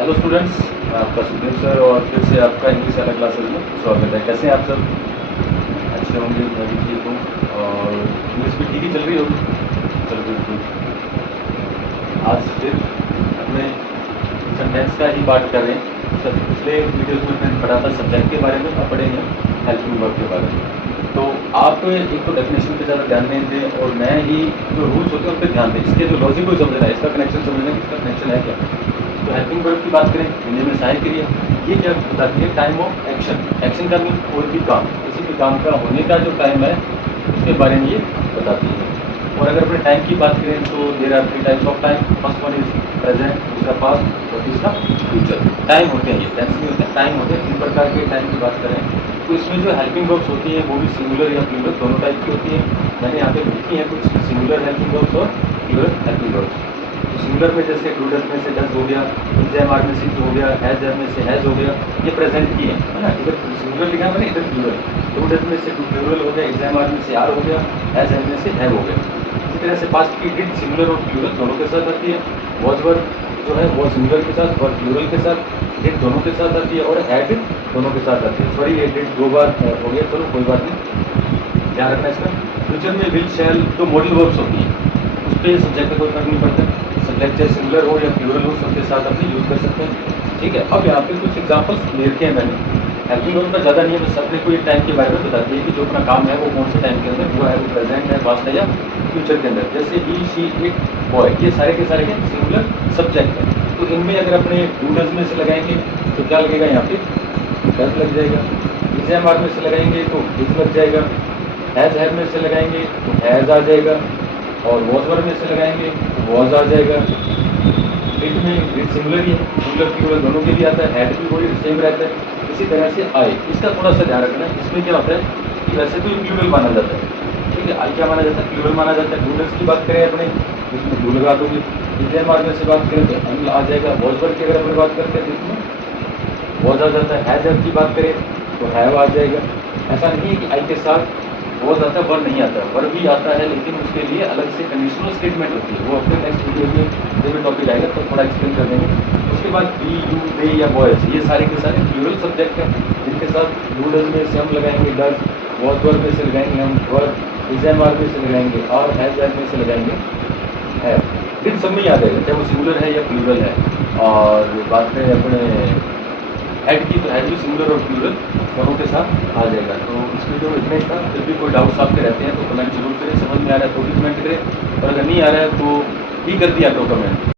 Hello students, मैं आपका Sudev sir और फिर से आपका इंग्लिश वाला क्लासेज में स्वागत है। कैसे हैं आप सब? अच्छे होंगे, मैं भी ठीक हूँ और इंग्लिश भी ठीक ही चल रही होगी। चलो बिल्कुल, आज फिर अपने सेंटेंस का ही बात कर रहे हैं। सर पिछले वीडियोस में मैंने पढ़ा था सब्जेक्ट के बारे में, अब पढ़ेंगे हेल्पिंग वर्ब के बारे में। तो आप एक तो डेफिनेशन पे ज़्यादा ध्यान नहीं दें और नए ही जो रूल्स होते हैं उन पर ध्यान दें। इसके जो लॉजिक को समझना है, इसका कनेक्शन समझना है, इसका कनेक्शन है क्या। तो हेल्पिंग वर्ब की बात करें, हिंदी में सहायक क्रिया, ये क्या बताती है? Time of action. एक्शन का मीन कोई भी काम, किसी भी काम का होने का जो टाइम है उसके बारे में ये बताती है। और अगर अपने टाइम की बात करें तो there are 3 types of time. First one is present, दूसरा पास्ट और तीसरा फ्यूचर। टाइम होते हैं, ये टेंस नहीं होते हैं, टाइम होते हैं। 3 प्रकार के टाइम की बात करें तो इसमें जो हेल्पिंग वर्ब्स होती हैं वो भी सिंगुलर या प्लूरल दोनों टाइप की होती हैं। मैंने यहाँ पे लिखी है कुछ सिंगुलर हेल्पिंग वर्ब्स और प्लूरल हेल्पिंग वर्ब्स। तो सिंगुलर में जैसे डू डज में से डज हो गया, इज एम आर में से हो गया, हैज एम में से हैज हो गया, ये प्रेजेंट की है ना। इधर सिंगुलर लिखा है मैंने, इधर प्लूरल। डू डज में से डू प्लूरल हो गया, इज एम आर में से आर हो गया, हैज एम में से हैव हो गया। इसी तरह से पास्ट की डिड सिंगुलर और प्लूरल दोनों के साथ आती है। वॉज वर्ब जो है वो सिंगुलर के साथ और प्लूरल के साथ, डिड दोनों के साथ आती है और हैड दोनों के साथ आती है। सॉरी, ये डिड 2 बार हो गया, चलो कोई बात नहीं, ध्यान रखना इसका। फ्यूचर में विल शैल जो मॉडल वर्ब्स होती हैं उस पर सब्जेक्ट का कोई फर्क नहीं पड़ता। सब्जेक्ट चाहे सिंगुलर हो या प्लूरल हो, सबके साथ अपने यूज़ कर सकते हैं। ठीक है, अब यहाँ पे कुछ एग्जांपल्स ले रखे हैं मैंने। हेल्पिंग वर्ब का ज़्यादा नहीं है, बस अपने को एक टाइम के बारे में बताती है कि जो अपना काम है वो कौन से टाइम के अंदर हुआ है, वो प्रेजेंट है, पास्ट है या फ्यूचर के अंदर। जैसे ही, शी, इट, बॉय, ये सारे के सारे सिंगुलर सब्जेक्ट हैं। तो इनमें अगर अपने डू डज में से लगाएंगे तो क्या लगेगा? यहाँ पे डज लग जाएगा। इज एम आर में से लगाएंगे तो इज लग जाएगा। हैज हैव में से लगाएंगे तो हैज आ जाएगा। और वॉज वर्ब में से लगाएंगे तो वॉज आ जाएगा। इट में इट सिंगुलर ही है, सिंगुलर प्लूरल दोनों के लिए आता है। हैड भी वही सेम रहता है। इसी तरह से आई, इसका थोड़ा सा ध्यान रखना है। इसमें क्या होता है कि वैसे तो ये प्लूरल माना जाता है, ठीक है। आई क्या माना जाता है? प्लूरल माना जाता है। डू डज की बात करें अपने, इसमें डू लगा दोगे। इज एम आर में से बात करें तो एम आ जाएगा। वॉज वर्ब की अगर अपनी बात करते हैं तो इसमें वॉज आ जाता है। हैज हैव की बात करें तो हैव आ जाएगा। ऐसा नहीं है कि आई के साथ वॉज आता है, वर्ब नहीं आता, वर्ब भी आता है, लेकिन उसके लिए अलग से कंडीशनल स्टेटमेंट होती है। वो अपने नेक्स्ट वीडियो में जब टॉपिक आएगा तो थोड़ा एक्सप्लेन कर देंगे। उसके बाद बी, यू, दे या बॉयज, ये सारे के सारे प्लूरल सब्जेक्ट हैं जिनके साथ डू डज में से हम लगाएंगे डज, वॉज वर्ब में से लगाएंगे हम वर्ब, इज एम आर में से लगाएंगे और हैज हैव में से लगाएंगे हैव। डिड सब में याद आएगा, चाहे वो सिंगुलर है या प्लूरल है। और बात करें अपने हेड की तो हेड भी सिंगुलर और प्लूरल दोनों के साथ आ जाएगा। तो इस वीडियो में इतना ही था। फिर भी कोई डाउट्स आपके रहते हैं तो कमेंट जरूर करें। समझ में आ रहा है तो भी कमेंट करें और अगर नहीं आ रहा है तो ही कर दिया तो कमेंट।